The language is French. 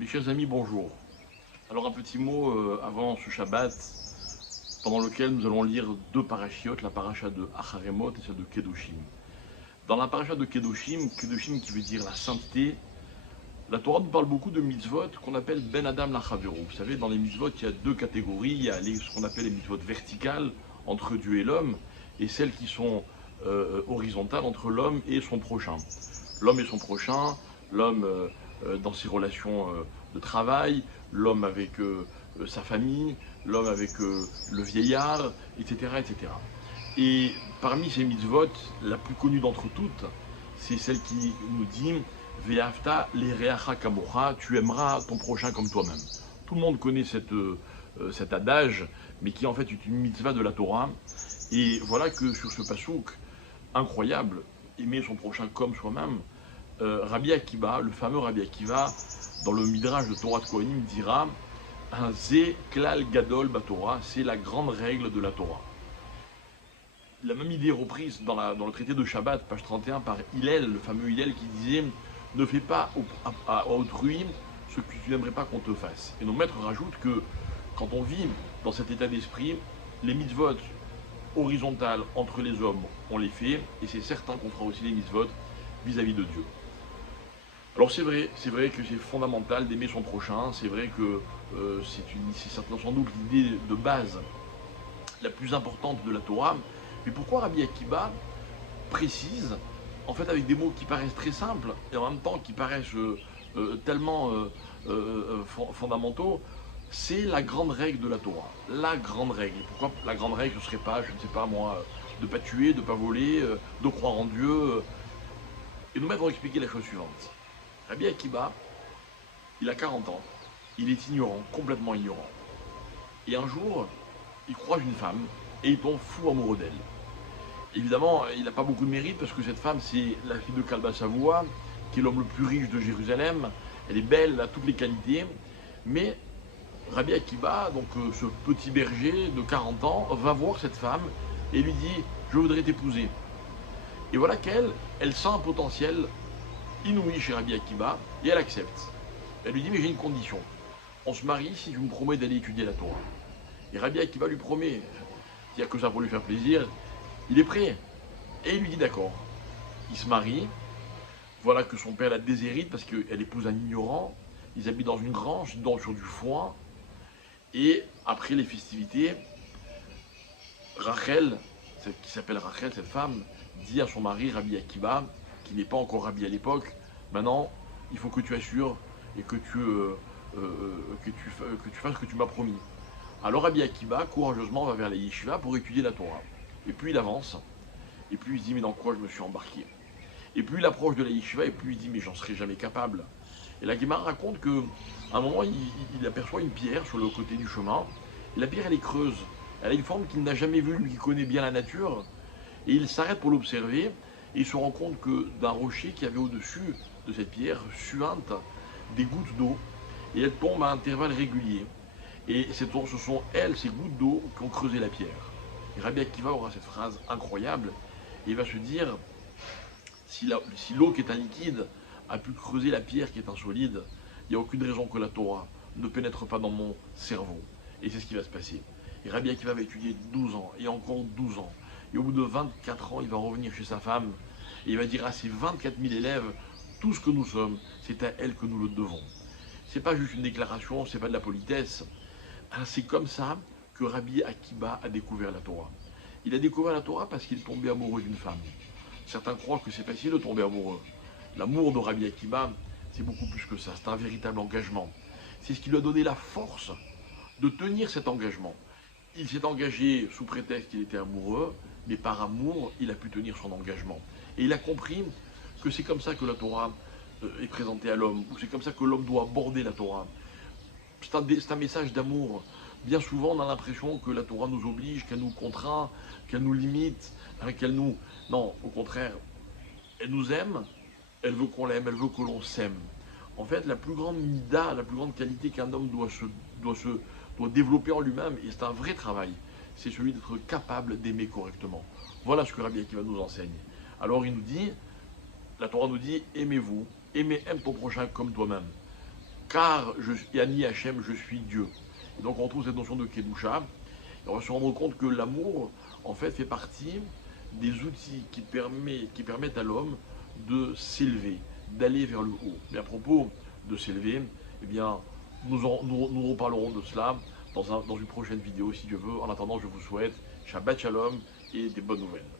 Mes chers amis, bonjour. Alors un petit mot avant ce Shabbat, pendant lequel nous allons lire deux parachiotes, la paracha de Acharemot et celle de Kedoshim. Dans la paracha de Kedoshim, Kedoshim qui veut dire la sainteté, la Torah nous parle beaucoup de mitzvot qu'on appelle Ben Adam Lachavero. Vous savez, dans les mitzvot, il y a deux catégories. Il y a ce qu'on appelle les mitzvot verticales, entre Dieu et l'homme, et celles qui sont horizontales, entre l'homme et son prochain. L'homme et son prochain, l'homme dans ses relations de travail, l'homme avec sa famille, l'homme avec le vieillard, etc., etc. Et parmi ces mitzvot, la plus connue d'entre toutes, c'est celle qui nous dit Ve'afta lereacha kamocha, tu aimeras ton prochain comme toi-même. Tout le monde connaît cet adage, mais qui en fait est une mitzvah de la Torah. Et voilà que sur ce pasouk incroyable, aimer son prochain comme soi-même, Rabbi Akiva, le fameux Rabbi Akiva, dans le Midrash de Torah de Kohanim, dira un Ze Klal Gadol Batorah, c'est la grande règle de la Torah. La même idée est reprise dans le traité de Shabbat, page 31, par Hillel, le fameux Hillel qui disait ne fais pas à autrui ce que tu n'aimerais pas qu'on te fasse. Et nos maîtres rajoutent que quand on vit dans cet état d'esprit, les mitzvot horizontales entre les hommes, on les fait, et c'est certain qu'on fera aussi les mitzvot vis-à-vis de Dieu. Alors c'est vrai que c'est fondamental d'aimer son prochain, c'est vrai que c'est certainement sans doute l'idée de base la plus importante de la Torah, mais pourquoi Rabbi Akiva précise, en fait avec des mots qui paraissent très simples, et en même temps qui paraissent tellement fondamentaux, c'est la grande règle de la Torah, la grande règle. Et pourquoi la grande règle ne serait pas, je ne sais pas moi, de ne pas tuer, de ne pas voler, de croire en Dieu. Et nous maîtres vont expliquer la chose suivante. Rabbi Akiva, il a 40 ans, il est ignorant, complètement ignorant. Et un jour, il croise une femme et il tombe fou amoureux d'elle. Évidemment, il n'a pas beaucoup de mérite parce que cette femme, c'est la fille de Kalba Savoie, qui est l'homme le plus riche de Jérusalem. Elle est belle, elle a toutes les qualités. Mais Rabbi Akiva, donc ce petit berger de 40 ans, va voir cette femme et lui dit « Je voudrais t'épouser ». Et voilà qu'elle, elle sent un potentiel inouï chez Rabbi Akiva et elle accepte. Elle lui dit « Mais j'ai une condition. On se marie si tu me promets d'aller étudier la Torah ». Et Rabbi Akiva lui promet, il n'y a que ça pour lui faire plaisir, il est prêt. Et il lui dit d'accord. Il se marie. Voilà que son père la déshérite parce qu'elle épouse un ignorant. Ils habitent dans une grange, donc sur du foin. Et après les festivités, Rachel, qui s'appelle Rachel, cette femme, dit à son mari, Rabbi Akiva, qui n'est pas encore Rabbi à l'époque, maintenant, il faut que tu assures et que tu fasses ce que tu m'as promis. Alors Rabbi Akiva, courageusement, va vers la yeshiva pour étudier la Torah. Et puis il avance, et puis il se dit, mais dans quoi je me suis embarqué? Et puis il approche de la yeshiva, et puis il dit, mais j'en serai jamais capable. Et la Guémara raconte qu'à un moment, il aperçoit une pierre sur le côté du chemin, et la pierre, elle est creuse. Elle a une forme qu'il n'a jamais vue, lui qui connaît bien la nature, et il s'arrête pour l'observer, et il se rend compte que d'un rocher qui avait au-dessus de cette pierre suinte des gouttes d'eau, et elles tombent à intervalles réguliers. Et ce sont elles, ces gouttes d'eau, qui ont creusé la pierre. Et Rabbi Akiva aura cette phrase incroyable, et il va se dire, si l'eau qui est un liquide a pu creuser la pierre qui est un solide, il n'y a aucune raison que la Torah ne pénètre pas dans mon cerveau. Et c'est ce qui va se passer. Et Rabbi Akiva va étudier 12 ans, et encore 12 ans. Et au bout de 24 ans, il va revenir chez sa femme, et il va dire à ses 24 000 élèves, tout ce que nous sommes, c'est à elle que nous le devons. C'est pas juste une déclaration, c'est pas de la politesse. C'est comme ça que Rabbi Akiva a découvert la Torah. Il a découvert la Torah parce qu'il est tombé amoureux d'une femme. Certains croient que c'est facile de tomber amoureux. L'amour de Rabbi Akiva, c'est beaucoup plus que ça, c'est un véritable engagement. C'est ce qui lui a donné la force de tenir cet engagement. Il s'est engagé sous prétexte qu'il était amoureux, mais par amour, il a pu tenir son engagement. Et il a compris que c'est comme ça que la Torah est présentée à l'homme, ou c'est comme ça que l'homme doit aborder la Torah. C'est un message d'amour. Bien souvent, on a l'impression que la Torah nous oblige, qu'elle nous contraint, qu'elle nous limite, qu'elle nous... Non, au contraire, elle nous aime, elle veut qu'on l'aime, elle veut que l'on s'aime. En fait, la plus grande mida, la plus grande qualité qu'un homme doit développer en lui-même, et c'est un vrai travail, c'est celui d'être capable d'aimer correctement. Voilà ce que Rabbi Akiva nous enseigne. Alors il nous dit, la Torah nous dit, aimez-vous, aime ton prochain comme toi-même. car Yani Hachem, je suis Dieu. Et donc on retrouve cette notion de Kedusha, et on va se rendre compte que l'amour, en fait partie des outils qui permettent à l'homme de s'élever, d'aller vers le haut. Mais à propos de s'élever, eh bien, nous reparlerons de cela dans une prochaine vidéo, si Dieu veut. En attendant, je vous souhaite Shabbat Shalom et des bonnes nouvelles.